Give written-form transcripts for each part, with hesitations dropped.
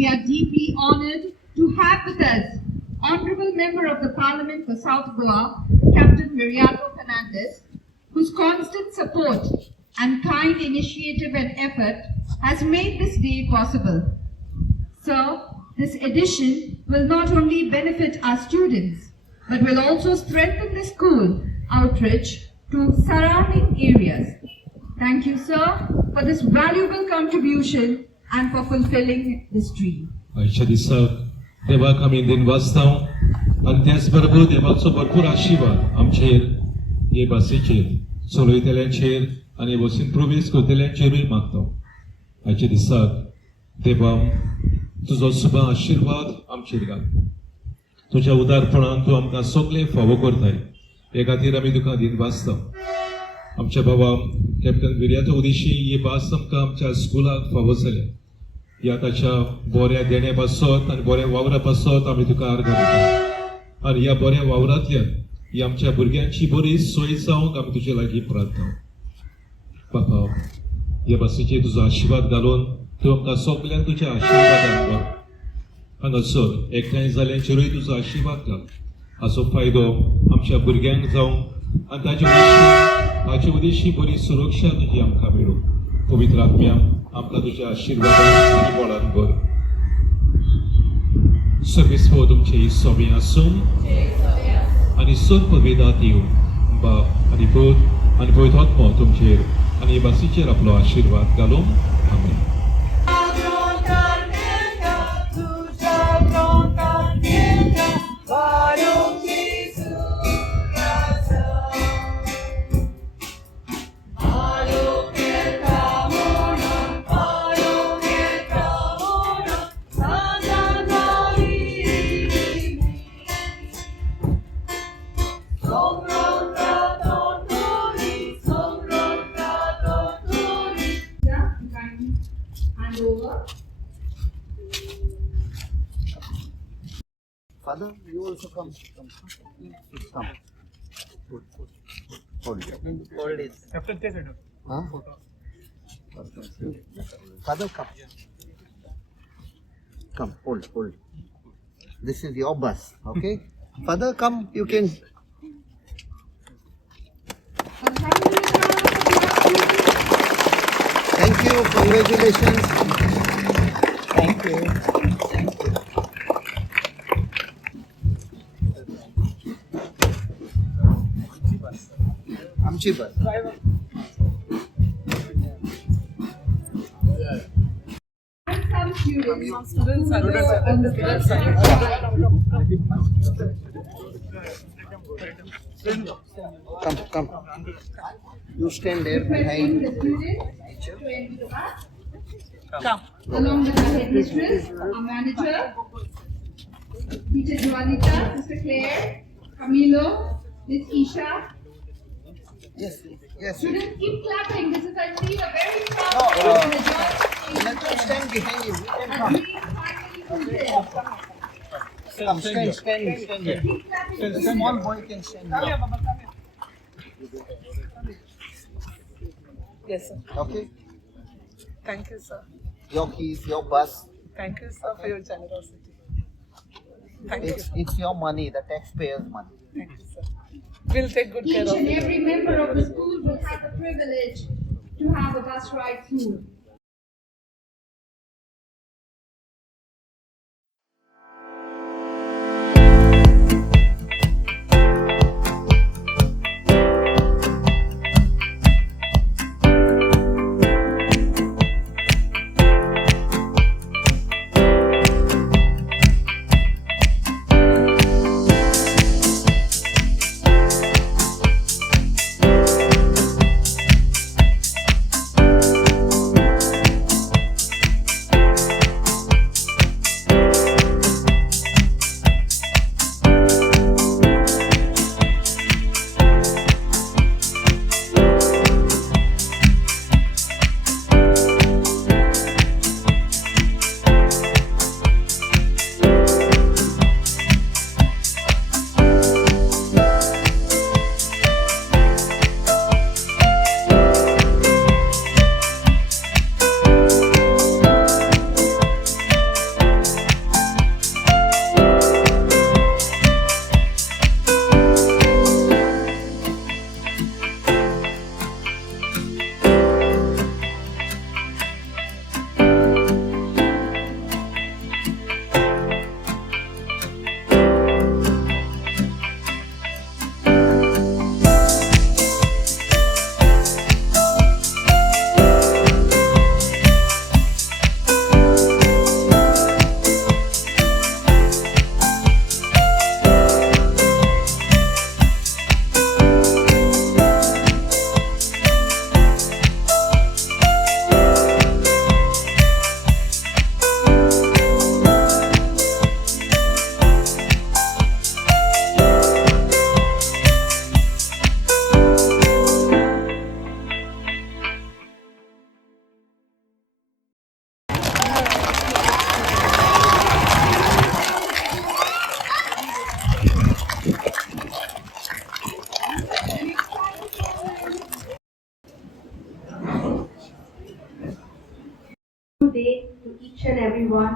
we are deeply honored to have with us Honorable Member of the Parliament for South Goa, Captain Viriato Fernandes, whose constant support and kind initiative and effort has made this day possible. Sir, this edition will not only benefit our students, but will also strengthen the school outreach to surrounding areas. Thank you, sir, for this valuable contribution and for fulfilling this dream. आजच्या दिसाक देवाक आमी दिनवासतांव आनी त्याच बरोबर देवाचो भरपूर आशिर्वाद आमचेर हे भासेचेर चलयतल्यांचेर आनी बसीन प्रवेश करतल्यांचेरूय मागता. आजच्या दिसाक देवा तुजो शुभ आशिर्वाद आमचेर घाल. तुज्या उदारपणान तूं आमकां सगळे फावो करताय, हे खातीर आमी तुका दिनवासता. आमच्या बाबा कॅप्टन विर्यातो उदिशी ही भास आमकां आमच्या स्कुलाक फावो जाल्या. ह्या ताच्या बऱ्या देण्या पासत आनी बऱ्या वावरा पासत आमी तुका आर्गां दिता. आनी ह्या बऱ्या वावरांतल्यान ही आमच्या भुरग्यांची बरी सोय जावंक आमी तुजे लागीं प्रार्थना. बाबा ह्या भासेचेर तुजो आशिर्वाद घालून तूं आमकां सगळ्यांक तुज्या आशिर्वादान भर. हांगासर एकठांय जाल्यांचेरूय तुजो आशिर्वाद घाल. हाचो फायदो आमच्या भुरग्यांक जावं आनी ताचे उद्देशी बरी सुरक्षा तुजी आमकां मेळूं. पवित्र आत्म्या आमकां तुज्या आशिर्वादान आनी बळान भर. सर्वेस्व तुमचे ही सोबीं आसूं आनी सर्व वेदांत येवं बाप आनी पूत आनी पवित्रात्मा तुमचेर आनी हे भासीचेर आपलो आशिर्वाद घालूं. आमेन. Father, you also come. Come. Hold it. Hold it. Huh? Father, come. Come, hold. This is your bus, okay? Father, come, you can. Thank you, congratulations. Thank you. आमची बस. Some students Come. You stand there behind. the students to enter the bus. Come. Along with our headmistress, our manager, Teacher Juanita, Sister Claire, Camilo, Miss Isha. Yes. Students, keep clapping. This is, I feel, a very proud Let us stand behind you. You can come. Come, stand here. The small boy can stand here. Yes, sir. Okay? Thank you, sir. Your keys, your bus. Thank you, sir, for your generosity. Thank you. It's your money, the taxpayers' money. Thank you, sir. We'll take good care Each of and you. every member of the school will have the privilege to have a bus ride soon.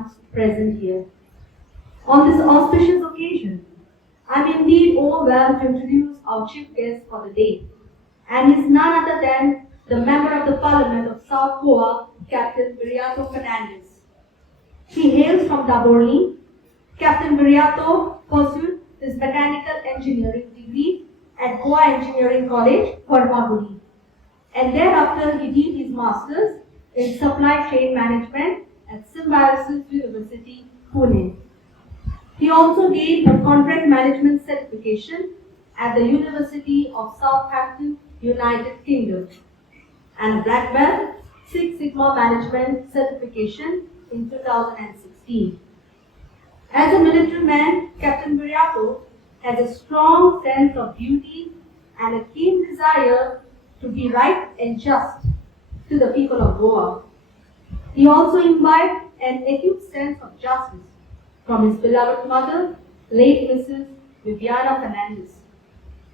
ones present here. On this auspicious occasion, I am indeed overwhelmed to introduce our chief guest for the day, and he is none other than the Member of the Parliament of South Goa, Captain Viriato Fernandes. He hails from Daborni. Captain Viriato pursued his mechanical engineering degree at Goa Engineering College, Parmaguri, and thereafter he did his master's in supply chain management at Symbiosis University, Pune. He also gained a contract management certification at the University of Southampton, United Kingdom, and a black belt Six Sigma management certification in 2016. As a military man, Captain Viriato has a strong sense of duty and a keen desire to be right and just to the people of Goa. He also imbibed an acute sense of justice from his beloved mother, late Mrs. Viriato Fernandes,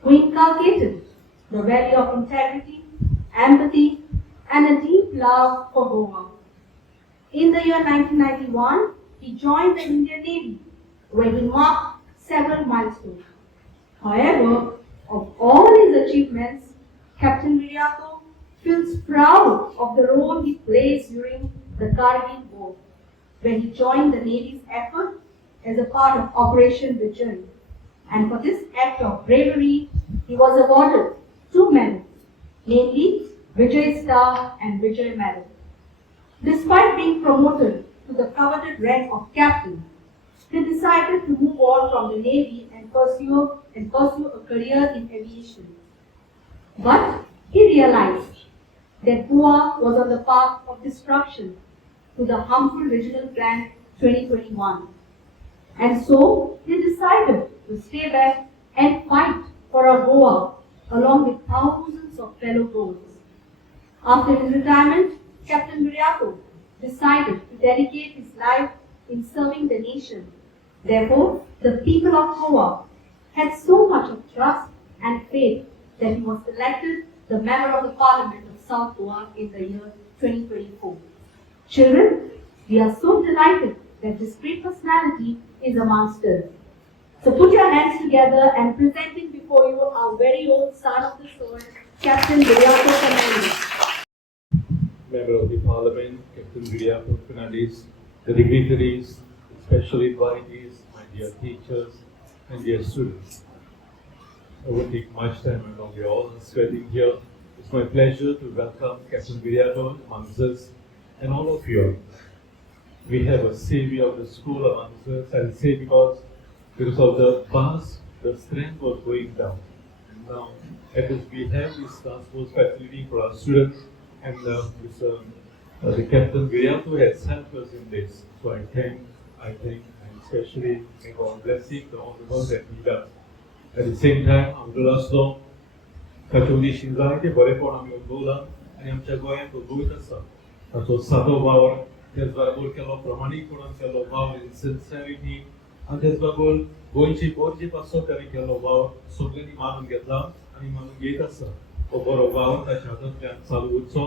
who inculcated the value of integrity, empathy, and a deep love for Goa. In the year 1991, he joined the Indian Navy, where he marked several milestones. However, of all his achievements, Captain Viriato feels proud of the role he plays during the Caribbean War, where he joined the Navy's effort as a part of Operation Vision. And for this act of bravery, he was awarded 2 medals, namely Vijay Star and Vijay Medal. Despite being promoted to the coveted rank of captain, he decided to move on from the Navy and pursue a career in aviation. But he realized that Goa was on the path of destruction to the harmful Regional Plan 2021. And so he decided to stay back and fight for a Goa along with thousands of fellow Goans. After his retirement, Captain Viriato decided to dedicate his life in serving the nation. Therefore, the people of Goa had so much of trust and faith that he was elected the Member of the Parliament of South Goa in the year 2024. Children, we are so delighted that this great personality is amongst us. So put your hands together and presenting before you our very own son of the soil, Captain Viriato Fernandes. Member of the Parliament, Captain Viriato Fernandes, the dignitaries, special invitees, my dear teachers, and dear students. I won't take much time along you all sweating here. It's my pleasure to welcome Captain Viriato amongst us and all of you. We have a Savio of the school amongst us, I'll say because of the past, the strength was going down. And now, at least we have this transport facility for our students, and the Captain Viriato has helped us in this. So I thank, and especially may God blessing the all the work that he does. At the same time, आमचो कचोली शिंजाचे बरेपण आमी उद्भवला आनी आमच्या गोंयांत उद्भवीत आसा. ताचो सादो वावर तेच बरोबर केलो, प्रमाणीकपणान केलो वावर इन सिन्सिरिटी, आनी तेच बरोबर गोंयची बोरची पासो ताणें केलो वावर सगळ्यांनी मानून घेतला आनी मानून घेत आसा. हो बरो वावर ताच्या हातांतल्यान चालू उरचो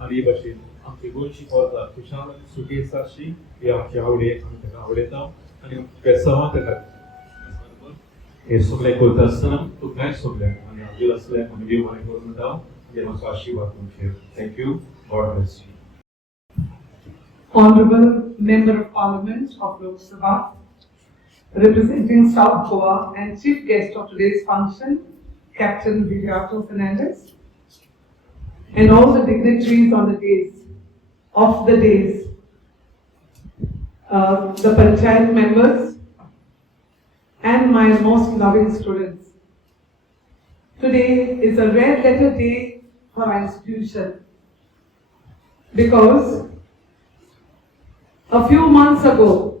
आनी हे भाशेन आमची गोंयची पोरतां खुशाल आनी सुखी आसची ही आमची आवडे आमी ताका आवडयता आनी बेसांवां ताका हे सगळें करता आसतना तुकाय सगळ्यांक आनी आमच्या असल्याक आमी देव बरें करून दिता देव म्हाका आशिर्वाद तुमचेर. Thank you. God bless you. Honorable Member of Parliament of Lok Sabha, representing South Goa and chief guest of today's function, Captain Viriato Fernandes, and all the dignitaries on the days, the Panchayat members, and my most loving students. Today is a red letter day for our institution because a few months ago,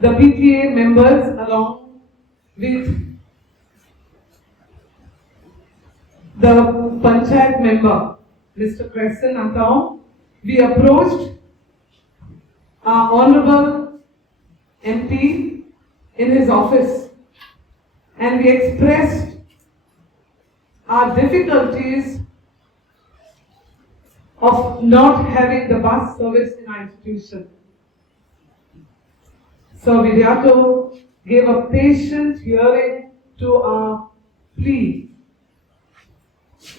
the PTA members along with the Panchayat member, Mr. Crescent Antao, we approached our Honorable MP in his office and we expressed our difficulties of not having the bus service in our institution. So Viriato gave a patient hearing to our plea,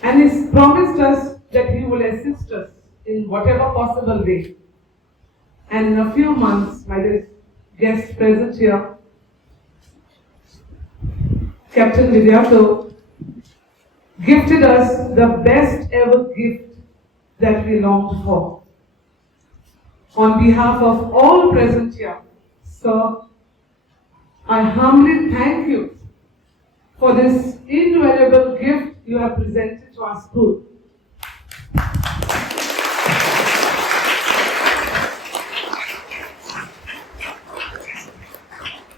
and he's promised us that he will assist us in whatever possible way. And in a few months, my dear guests present here, Captain Viriato gifted us the best ever gift that we longed for. On behalf of all present here, sir, I humbly thank you for this invaluable gift you have presented to our school.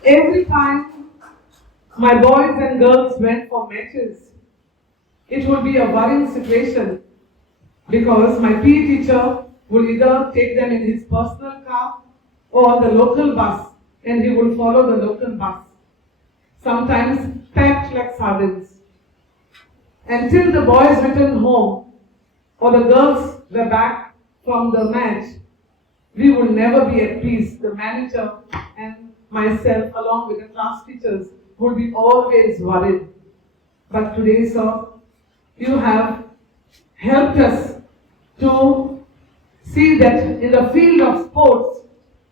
Every time my boys and girls went for matches, it would be a worrying situation because my PE teacher would either take them in his personal car or the local bus, and he would follow the local bus, sometimes packed like sardines. Until the boys returned home or the girls were back from the match, we would never be at peace. The manager and myself, along with the class teachers, would be always worried. But today, sir, you have helped us to see that in the field of sports,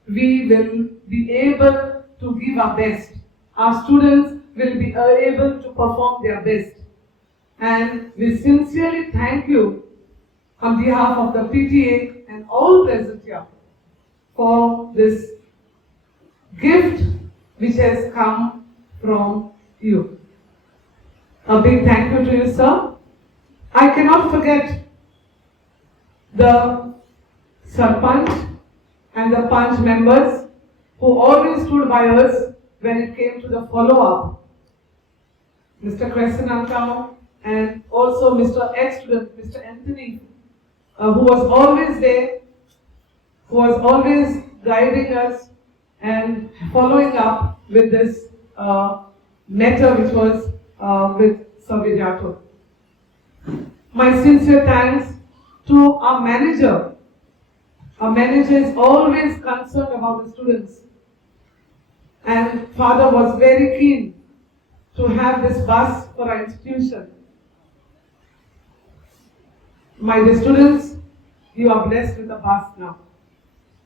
we will be able to give our best. Our students will be able to perform their best. And we sincerely thank you on behalf of the PTA and all present here for this gift which has come from you. A big thank you to you, sir. I cannot forget the Sarpanch and the Panch members who always stood by us when it came to the follow-up. Mr. Crescent and also Mr. Ex-student, Mr. Anthony, who was always there, who was always guiding us and following up with this matter which was with Savio. My sincere thanks to our manager. Our manager is always concerned about the students, and father was very keen to have this bus for our institution. My dear students, you are blessed with a bus now.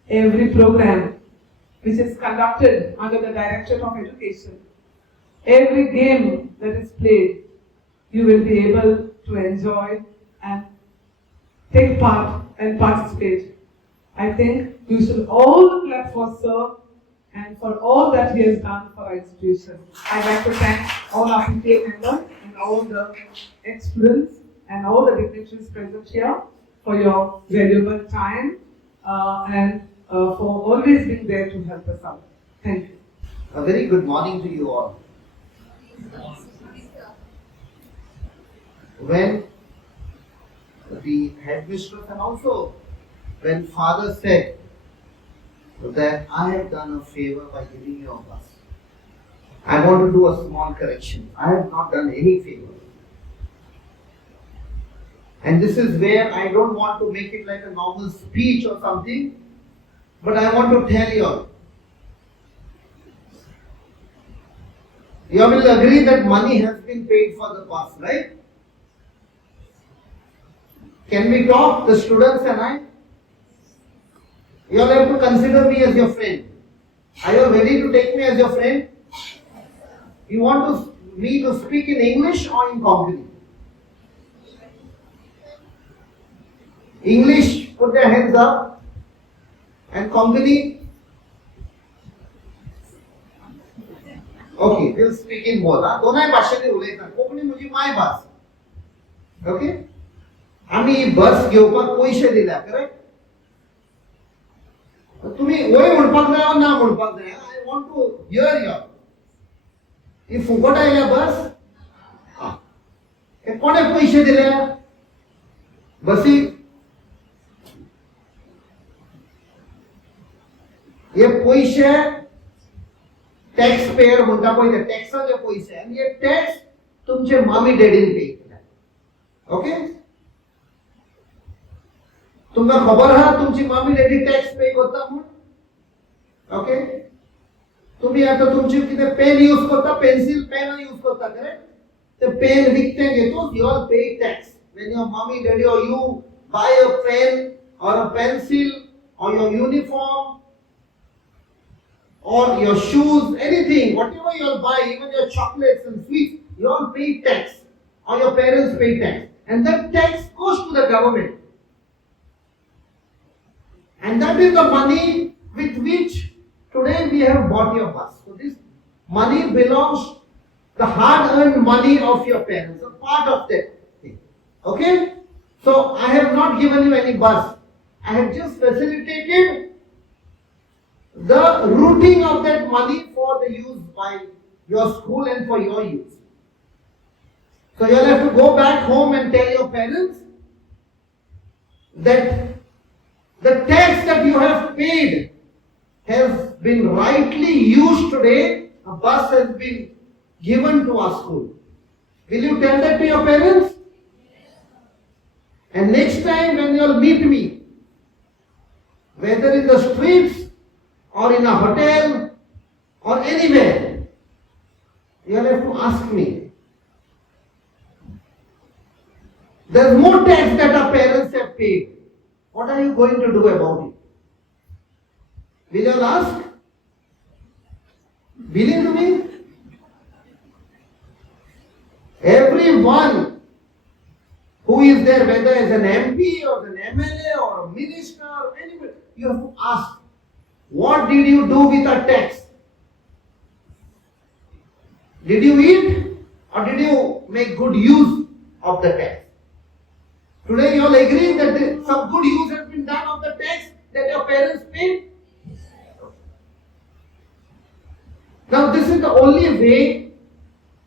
Every program which is conducted under the Directorate of Education, every game that is played, you will be able to enjoy and take part and participate. I think we should all clap for Sir and for all that he has done for our institution. I'd like to thank all our PTA members and all the ex-students and all the dignitaries present here for your valuable time and for always being there to help us out. Thank you. A very good morning to you all. When the headmistress and also when father said that I have done a favor by giving you a bus, I want to do a small correction. I have not done any favor. And this is where I don't want to make it like a normal speech or something, but I want to tell you all. You will agree that money has been paid for the bus, right? Can we talk, the students and I? You all have to consider me as your friend. Are you ready to take me as your friend? You want me to speak in English or in Konkani? English, put their hands up. And Konkani? Okay, we'll speak in both. दोन्ही भाषेने उलयता. कोंकणी म्हणजे my Bhasa. Okay? आम्ही ही बस घेवपाक पैसे दिल्या, correct? तुम्ही वय म्हणपाक जाय ना म्हणपाक जाय. I want to hear you. ही फुकट आयल्या बस? हे कोणे पैसे दिले? बसी? हे पैसे टॅक्स पेयर म्हणटा पळय ते टॅक्साचे पैसे आनी हे टॅक्स तुमचे मामी डॅडीन पे केला. ओके? तुमका खबर हा तुमची मम्मी डॅडी टॅक्स पे करता म्हणून ओके तुम्ही आता तुमची किती पेन यूज करता पेन्सिल पेन यूज करता करेक्ट ते पेन विकते घेतो you all pay tax when your mommy daddy or you buy a pen or a pencil or your uniform or your shoes anything whatever you all buy even your chocolates and sweets you all pay tax or your parents pay tax and that tax goes to the government and that is the money with which today we have bought your bus so this money belongs the hard earned money of your parents a part of that thing okay so I have not given you any bus I have just facilitated the routing of that money for the use by your school and for your use so you'll have to go back home and tell your parents that the tax that you have paid has been rightly used today a bus has been given to our school. Will you tell that to your parents? And next time when you all meet me, whether in the streets or in a hotel or anywhere, you all have to ask me. There's more tax that our parents have paid. What are you going to do about it? Will you all ask? Believe me? Everyone who is there, whether as an MP or an MLA or a minister or anybody, you have to ask, what did you do with our tax? Did you eat or did you make good use of the tax? Today you all agree that some good use has been done of the tax that your parents paid? Now this is the only way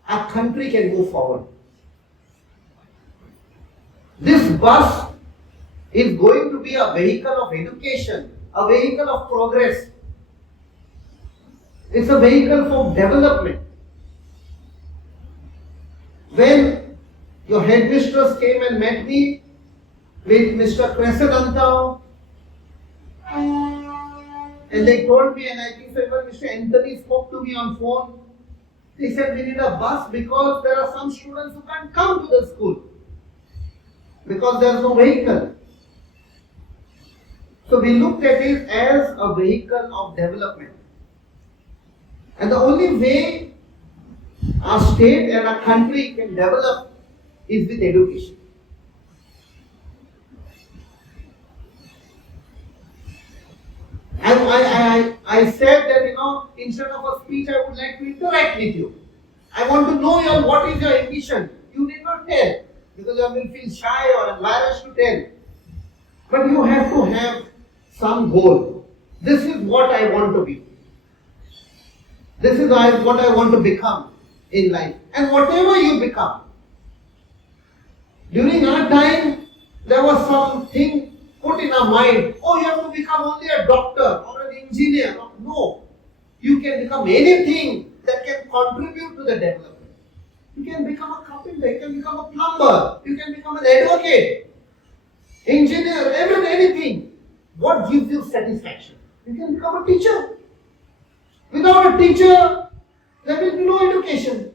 our country can move forward. This bus is going to be a vehicle of education, a vehicle of progress. It's a vehicle for development. When your headmistress came and met me with Mr. Crescentantao, and they told me, and I think so even Mr. Anthony spoke to me on phone. They said we need a bus because there are some students who can't come to the school because there is no vehicle. So we looked at it as a vehicle of development. And the only way our state and our country can develop is with education. I said that, instead of a speech, I would like to interact with you. I want to know what is your ambition. You did not tell because you will feel shy or embarrassed to tell. But you have to have some goal. This is what I want to be. This is what I want to become in life. And whatever you become, during our time, there was something put in our mind, you have to become only a doctor or an engineer. No, you can become anything that can contribute to the development. You can become a carpenter, you can become a plumber, you can become an advocate, engineer, anything. What gives you satisfaction? You can become a teacher. Without a teacher, there will be no education.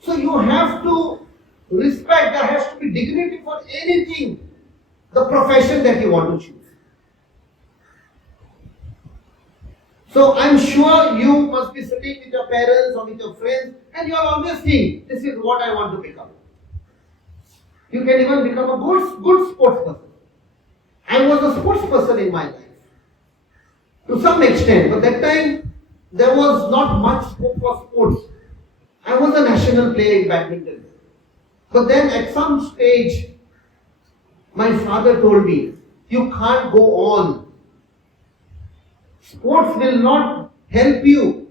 So you have to respect, there has to be dignity for anything, the profession that you want to choose. So I'm sure you must be sitting with your parents or with your friends and you are always saying, this is what I want to become. You can even become a good sports person. I was a sports person in my life. To some extent, but that time there was not much scope for sports. I was a national player in badminton. But then at some stage, my father told me, you can't go on. Sports will not help you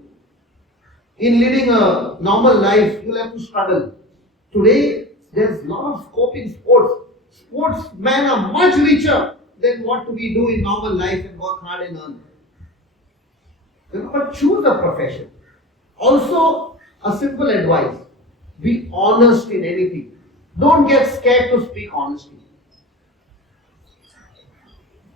in leading a normal life. You'll have to struggle. Today, there's a lot of scope in sports. Sportsmen are much richer than what we do in normal life and work hard and earn. But choose a profession. Also, a simple advice. Be honest in anything. Don't get scared to speak honestly.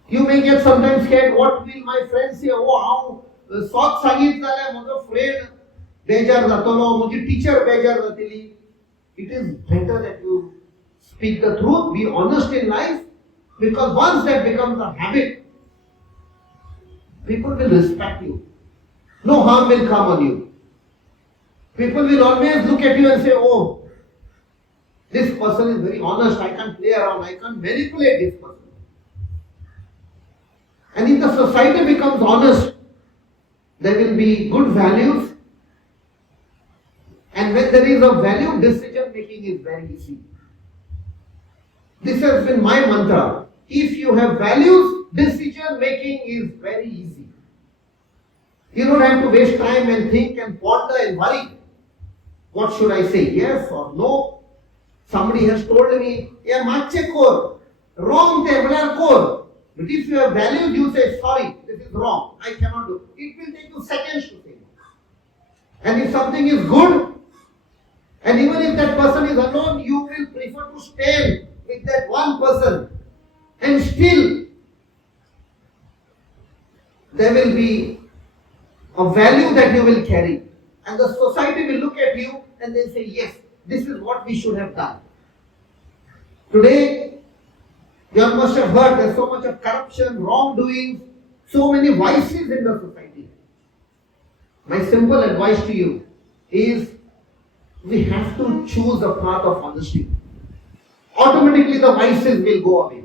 You may get sometimes scared, what will my friends say? Oh, how South Sangit zale, माझो friend बेजार जातलो, माझी teacher बेजार जातली. It is better that you speak the truth, be honest in life, because once that becomes a habit, people will respect you. No harm will come on you. People will always look at you and say, oh, this person is very honest, I can't play around, I can't manipulate this person. And if the society becomes honest, there will be good values. And when there is a value, decision making is very easy. This has been my mantra. If you have values, decision making is very easy. You don't have to waste time and think and ponder and worry. What should I say? Yes or no? Somebody has told me, yeah, mache kor. Wrong tabler kor. But if you have values, you say, sorry, this is wrong. I cannot do. It will take you seconds to say. And if something is good, and even if that person is alone, you will prefer to stay with that one person. And still, there will be a value that you will carry. And the society will look at you and they'll say, yes, this is what we should have done. Today, you must have heard there's so much of corruption, wrongdoing, so many vices in the society. My simple advice to you is, we have to choose a path of honesty. Automatically the vices will go away.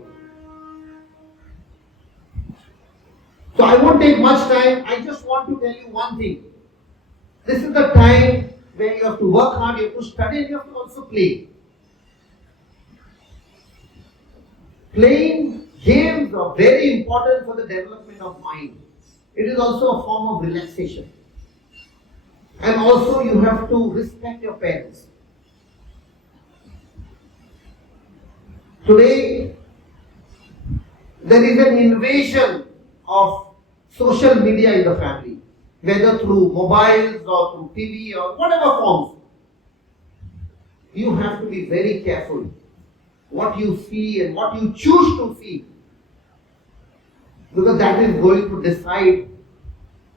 So I won't take much time. I just want to tell you one thing. This is the time where you have to work hard, you have to study, and you have to also play. Playing games are very important for the development of mind. It is also a form of relaxation. And also you have to respect your parents. Today, there is an invasion of social media in the family, whether through mobiles or through TV or whatever forms. You have to be very careful what you see and what you choose to see, because that is going to decide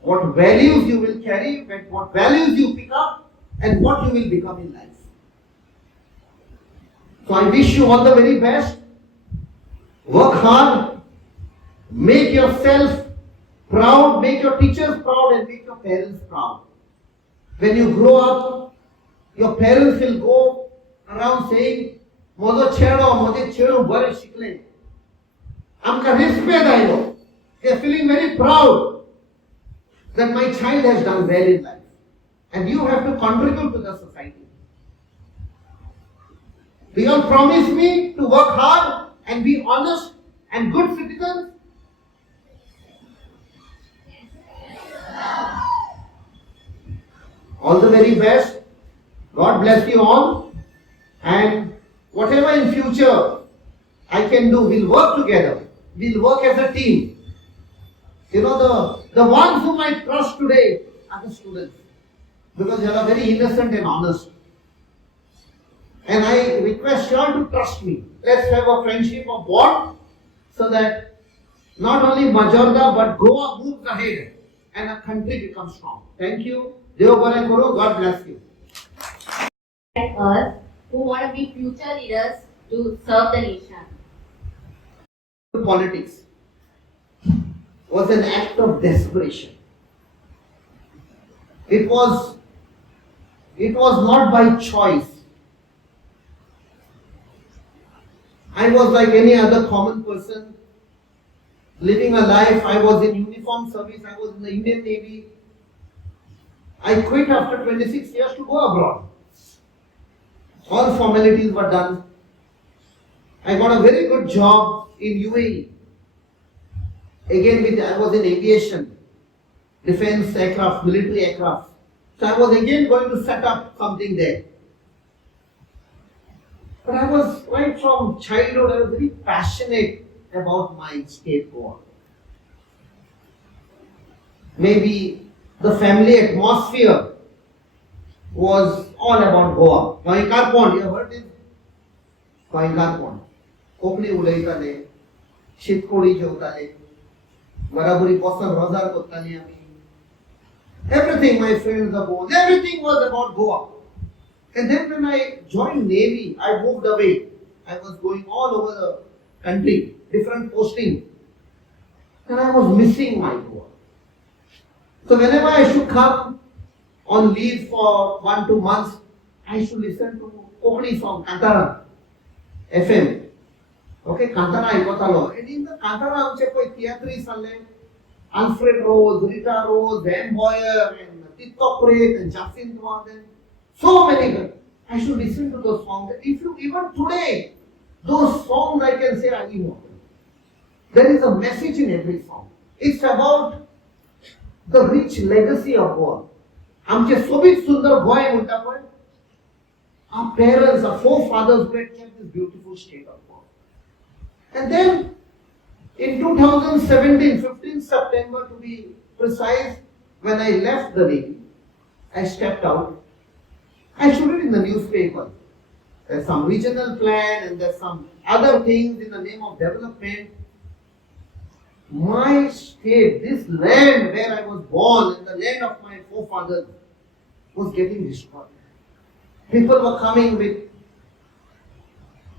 what values you will carry, what values you pick up, and what you will become in life. So I wish you all the very best. Work hard. Make yourself proud. Make your teachers proud and make your parents proud. When you grow up, your parents will go around saying, "Mozo chedo bare shikle." Amka respect ailo. They are feeling very proud that my child has done well in life. And you have to contribute to the society. Do you all promise me to work hard and be honest and good citizens? All the very best. God bless you all. And whatever in future I can do, we'll work together. We'll work as a team. You know, the ones whom I trust today are the students, because they are very innocent and honest. And I request you all to trust me. Let's have a friendship of bond, so that not only Majorda but Goa moves ahead and a country becomes strong. Thank you. Deo Bale Koro. God bless you. Like us who want to be future leaders to serve the nation. Politics was an act of desperation. It was not by choice. I was like any other common person, living a life. I was in uniform service, I was in the Indian Navy. I quit after 26 years to go abroad. All formalities were done. I got a very good job in UAE. Again, I was in aviation, defense aircraft, military aircraft. So I was again going to set up something there. But I was, right from childhood, I was very passionate about my state Goa. Maybe the family atmosphere was all about Goa. Gaonkar Pond, you have heard this? Gaonkar Pond. Kokni Ulaita ne. शीतपोळी जेवताले, बराबरी बसन रोजार करताली आमी. Everything, my friends are born. Everything was about Goa. And then when I joined Navy, I moved away. I was going all over the country, different posting. And I was missing my Goa. So whenever I should come on leave for 1-2 months, I should listen to Kokani song, Kantara, FM. Okay, Kantara aikotalo. And in the Kantara, amche koi theatri salle, Alfred Rose, Rita Rose, Van Boyer, and Tito Pret, and Jacinth Warden. So many. I should listen to those songs. If you even today, those songs I can say are immortal. There is a message in every song. It's about the rich legacy of Goa. आमचे सोबीत सुंदर गोय म्हणटा पळय. Our parents, our forefathers who had kept this beautiful state of Goa. And then in 2017, 15th September to be precise, when I left the Navy, I stepped out. I showed it in the newspaper. There's some regional plan and there's some other things in the name of development. My state, this land where I was born and the land of my forefathers was getting destroyed. People were coming with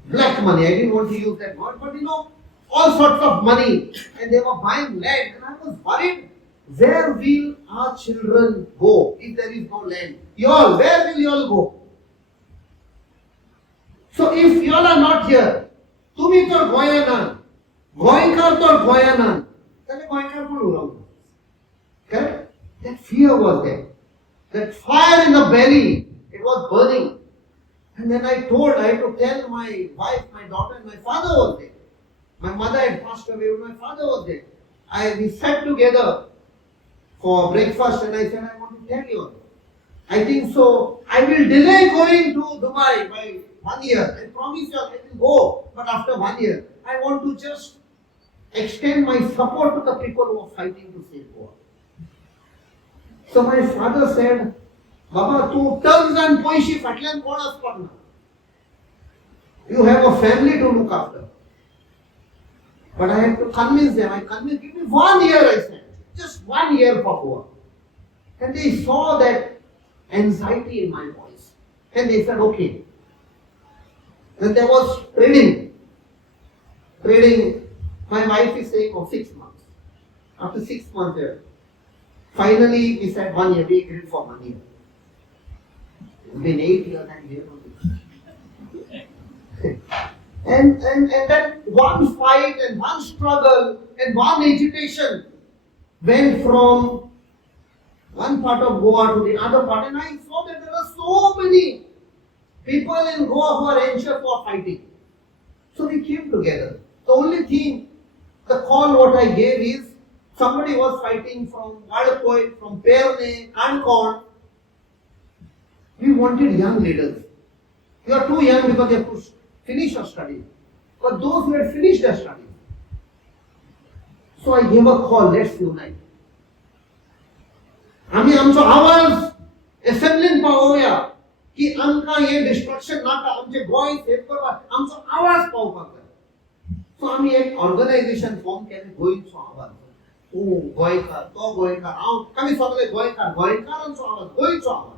black money. I didn't want to use that word, but all sorts of money. And they were buying land. And I was worried, where will our children go if there is no land? Y'all, where will y'all go? So if y'all are not here, tumi tor Goyanan, Gaonkar tor Goyanan, then Gaonkar pun urang. Correct? That fear was there. That fire in the belly, it was burning. And then I had to tell my wife, my daughter, and my father was there. My mother had passed away, but my father was there. We sat together for breakfast and I said, I want to tell you. I think so. I will delay going to Dubai by 1 year. I promise you I will go. But after 1 year, I want to just extend my support to the people who are fighting to save Goa. So my father said, Baba, tu terms and poishi fatlan kon asparna. You have a family to look after. But I had to convince them. Give me 1 year, I said. Just 1 year for Goa. And they saw that anxiety in my voice. And they said, okay. Then there was trading. My wife is saying, 6 months. After 6 months there. Finally, we said 1 year. We agreed for 1 year. It's been 8 years and we and that one fight and one struggle and one agitation went from one part of Goa to the other part, and I saw that there are so many people in Goa who are anxious for fighting. So we came together. The only thing, the call what I gave is, somebody was fighting from Vadapoi, from Perne, Kankon. We wanted young leaders. You are too young because you have to finish your studies. But those who had finished their studies. So I gave a call, let's unite. आम्ही आमचो आवाज असेंब्लीन पावोवया की आमकां हे destruction नाका आमचे Goa save करपाक आमचो आवाज पावपाक जाय. सो आमी एक ऑर्गनायझेशन फॉर्म केलें गोंयचो आवाज. तूं गोंयकार, तो गोंयकार, हांव आमी सगळे गोंयकार, गोंयकारांचो आवाज, गोंयचो आवाज.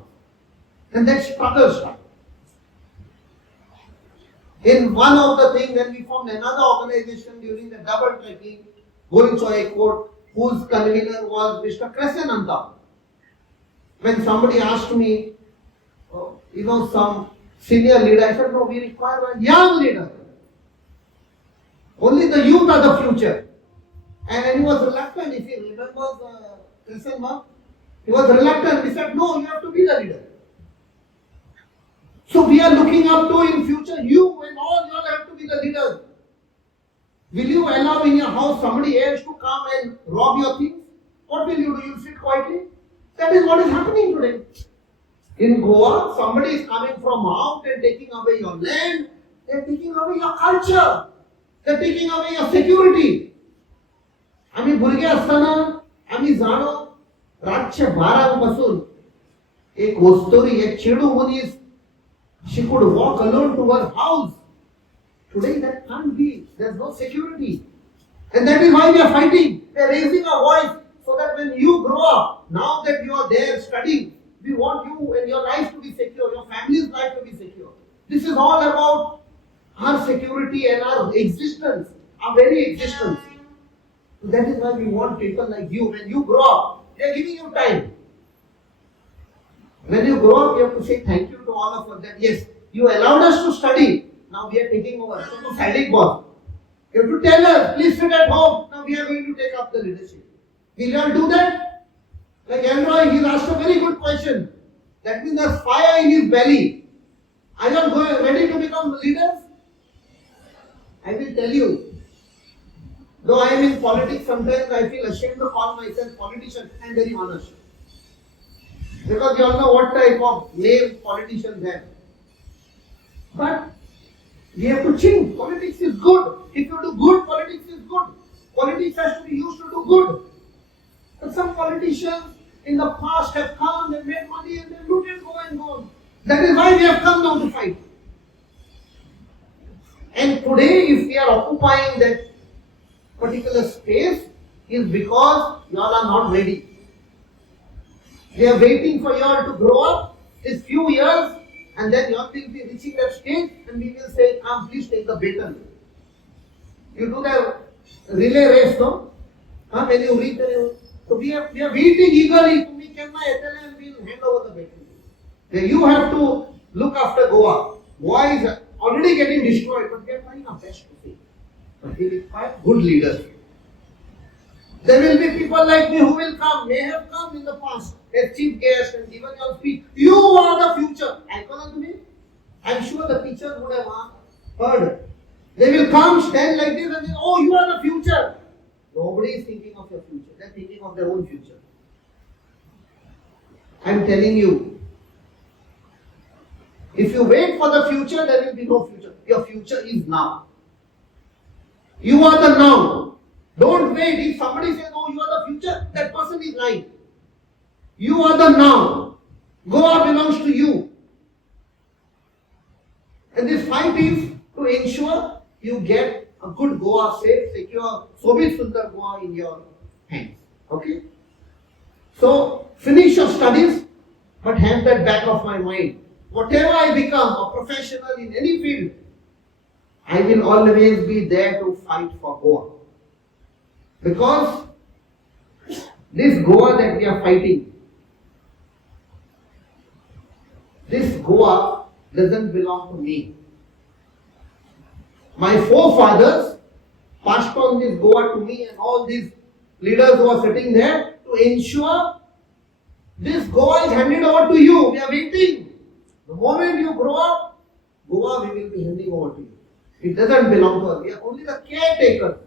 And that struggle started. In one of the things, then we formed another organization during the double trekking, Goincho Court, whose convener was Mr. Kresenanta. When somebody asked me, some senior leader, I said, no, we require a young leader. Only the youth are the future. And he was reluctant, if he remembers Kresenma, he was reluctant. He said, no, you have to be the leader. So we are looking up to in future, you and all you all have to be the leaders. Will you allow in your house somebody else to come and rob your things? What will you do? You will sit quietly? That is what is happening today. In Goa, somebody is coming from out and taking away your land. They are taking away your culture. They are taking away your security. आम्ही भुरगे असताना आम्ही जाणो रातचे 12 पासून एक वस्तोरी एक चेडू मनीस she could walk alone to her house. Today that can't be. There's no security. And that is why we are fighting. We are raising our voice so that when you grow up, now that you are there studying, we want you and your life to be secure, your family's life to be secure. This is all about our security and our existence, our very existence. That is why we want people like you. When you grow up, they are giving you time. When you grow up, you have to say thank you to all of us that yes, you allowed us to study. Now we are taking over. So to Sadiq boss, you have to tell us, please sit at home. Now we are going to take up the leadership. Will you all do that? Like Elroy, he asked a very good question. That means there's fire in his belly. Are you all ready to become leaders? I will tell you. Though I am in politics, sometimes I feel ashamed to call myself politician. I am very honest. Because you all know what type of name politicians have. But we have to change. Politics is good. If you do good, politics is good. Politics has to be used to do good. But some politicians in the past have come and made money and then looted, go and go. That is why we have come now to fight. And today, if we are occupying that particular space, is because you all are not ready. We are waiting for you all to grow up these few years, and then you all will be reaching that stage, and we will say, "Come, please take the baton." You do the relay race, no? When you reach the, so we are waiting eagerly to meet my SLA and we will hand over the baton. You have to look after Goa. Goa is already getting destroyed, but we are trying our best to see. But we require good leaders. There will be people like me who will come, may have come in the past as chief guest and given your speech. You are the future. I am sure the teachers would have heard. They will come, stand like this and say, oh, you are the future. Nobody is thinking of your future. They are thinking of their own future. I am telling you, if you wait for the future, there will be no future. Your future is now. You are the now. Don't wait. If somebody says, oh, you are the future, that person is lying. You are the now. Goa belongs to you. And this fight is to ensure you get a good Goa, safe, secure, Sobit Sundar Goa in your hands. Okay? So, finish your studies, but have that back of my mind. Whatever I become, a professional in any field, I will always be there to fight for Goa. Because this Goa that we are fighting, this Goa doesn't belong to me. My forefathers passed on this Goa to me and all these leaders who are sitting there to ensure this Goa is handed over to you. We are waiting. The moment you grow up, Goa we will be handing over to you. It doesn't belong to us. We are only the caretakers.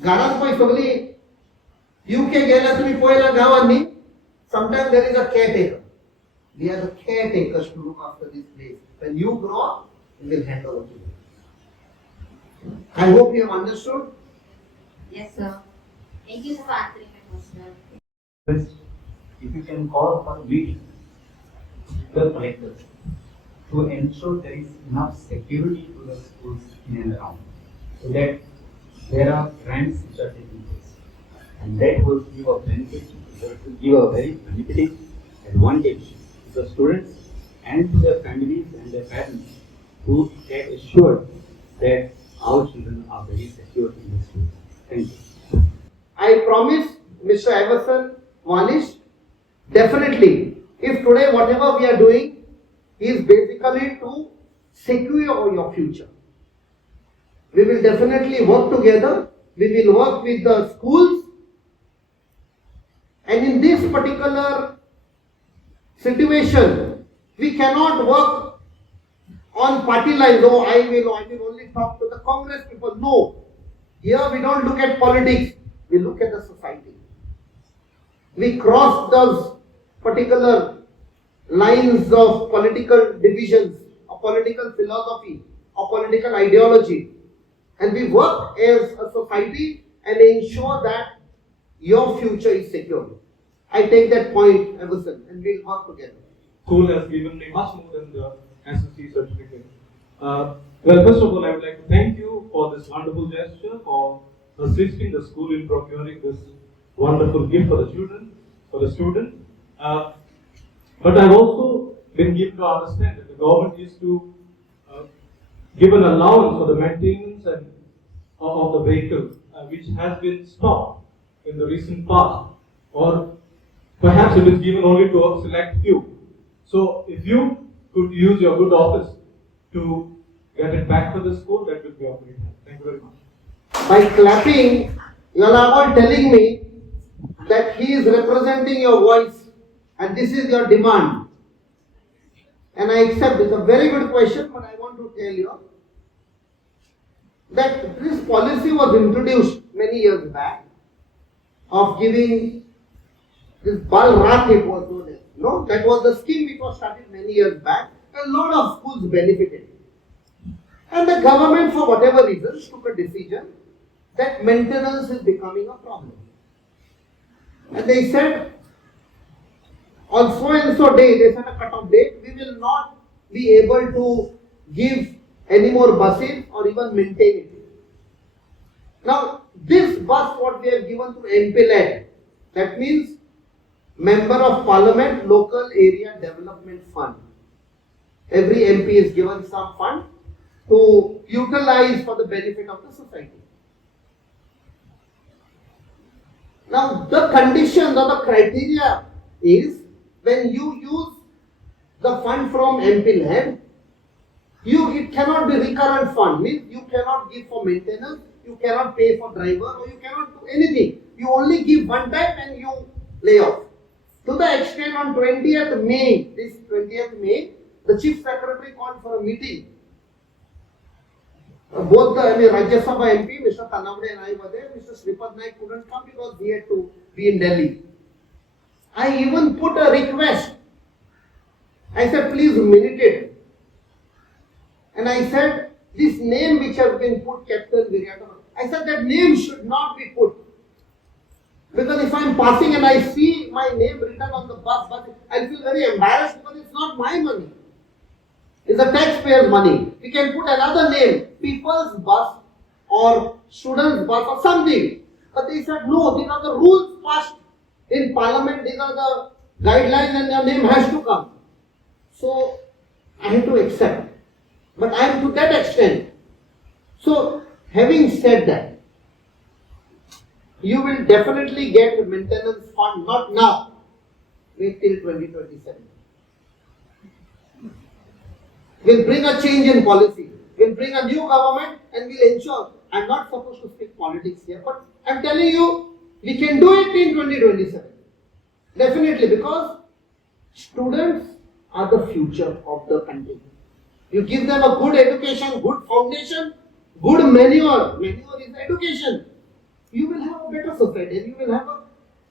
Garas family, UK gela tumi poila gawanni. Sometimes there is a caretaker. We are the caretakers to look after this place. When you grow up, we will hand over to you. I hope you have understood. Yes, sir. Thank you for answering my question. First, if you can call for a meeting with the collectors to ensure there is enough security to the schools in and around, so that there are crimes which are taking place, and that will give a benefit, that will give a very benefiting advantage to the students and to their families and their parents who get assured that our children are very secure in the schools. Thank you. I promise Mr. Everson, Vales, definitely, if today whatever we are doing is basically to secure your future, we will definitely work together. We will work with the schools, and in this particular situation, we cannot work on party lines. Oh, I will only talk to the Congress people. No, here we don't look at politics. We look at the society. We cross those particular lines of political divisions, of political philosophy, of political ideology, and we work as a society and ensure that your future is secure. I take that point, Everson, and we'll work together. School has given me much more than the SSC certificate. Well, first of all, I would like to thank you for this wonderful gesture, for assisting the school in procuring this wonderful gift for the children, for the student. But I've also been given to understand that the government is to give an allowance for the maintenance of the vehicle, which has been stopped in the recent past, or perhaps it is given only to a select few. So if you could use your good office to get it back to the school, that would be of great help. Thank you very much. By clapping, you are all telling me that he is representing your voice and this is your demand. And I accept. It's a very good question, but I want to tell you that this policy was introduced many years back of giving this Bal Rat, it was known as. No, that was the scheme which was started many years back. A lot of schools benefited. And the government, for whatever reasons, took a decision that maintenance is becoming a problem. And they said, on so and so day, they set a cut-off date, we will not be able to give any more buses or even maintain it. Now, this bus what we have given to MPLAD, that means Member of Parliament Local Area Development Fund. Every MP is given some fund to utilize for the benefit of the society. Now, the conditions or the criteria is when you use the fund from MPLAD, it cannot be recurrent fund, means you cannot give for maintenance, you cannot pay for driver, or you cannot do anything. You only give one time and you lay off. To the extent on 20th May, this 20th May, the Chief Secretary called for a meeting. Both the Rajya Sabha MP, Mr. Tanavade and I were there. Mr. Sripad Naik couldn't come because he had to be in Delhi. I even put a request. I said, please minute it. And I said, this name which has been put, Captain Viriato, I said that name should not be put. Because if I am passing and I see my name written on the bus, I feel very embarrassed because it's not my money. It's the taxpayer's money. We can put another name, people's bus or students' bus or something. But they said, no, these are the rules passed in Parliament, these are the guidelines and your name has to come. So, I had to accept. But I am to that extent. So, having said that, you will definitely get a maintenance fund, not now, wait till 2027. We'll bring a change in policy. We'll bring a new government and we'll ensure. I'm not supposed to speak politics here, but I'm telling you, we can do it in 2027. Definitely, because students are the future of the country. You give them a good education, good foundation, good manure. Manure is education. You will have a better society, you will have a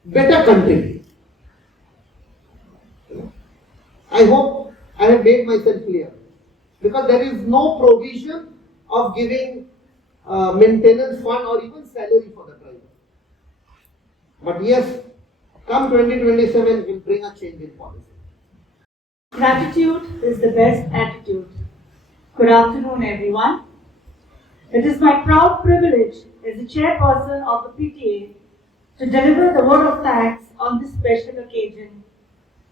better country. I hope I have made myself clear. Because there is no provision of giving maintenance fund or even salary for the driver. But yes, come 2027, we'll bring a change in policy. Gratitude is the best attitude. Good afternoon, everyone. It is my proud privilege as the chairperson of the PTA to deliver the word of thanks on this special occasion,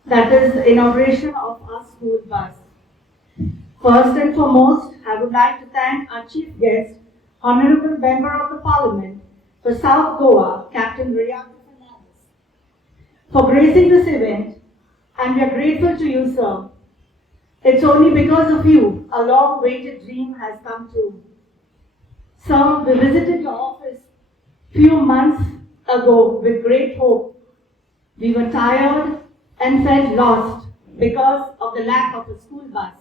that is the inauguration of our school bus. First and foremost, I would like to thank our chief guest, Honorable Member of the Parliament for South Goa, Captain Viriato Fernandes, for gracing this event, and we are grateful to you, sir. It's only because of you a long-awaited dream has come true. Sir, we visited your office few months ago with great hope. We were tired and felt lost because of the lack of a school bus.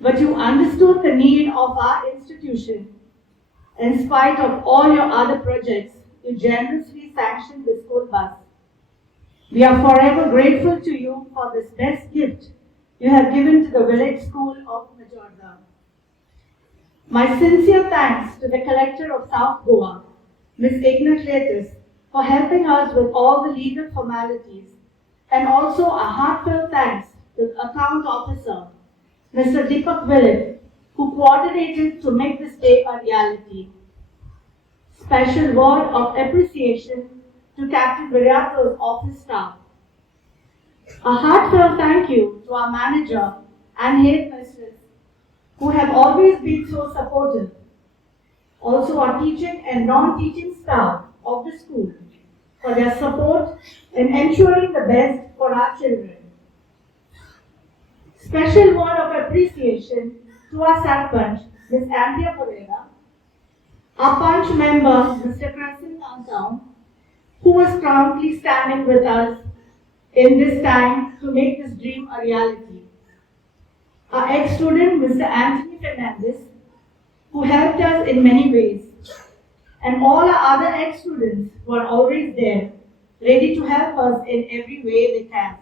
But you understood the need of our institution. In spite of all your other projects, you generously sanctioned the school bus. We are forever grateful to you for this best gift you have given to the village school of Majorda. My sincere thanks to the Collector of South Goa, Ms. Ignatius, for helping us with all the legal formalities, and also a heartfelt thanks to the Account Officer, Mr. Deepak Willett, who coordinated to make this day a reality. Special word of appreciation to Captain Viriato's office staff. A heartfelt thank you to our manager and headmistress who have always been so supportive. Also our teaching and non-teaching staff of the school for their support in ensuring the best for our children. Special word of appreciation to our Sarpanch, Ms. Andrea Pereira, our Punch member, Mr. Crescent Downtown, who was proudly standing with us in this time to make this dream a reality. Our ex-student, Mr. Anthony Fernandes, who helped us in many ways, and all our other ex-students who are always there, ready to help us in every way they can.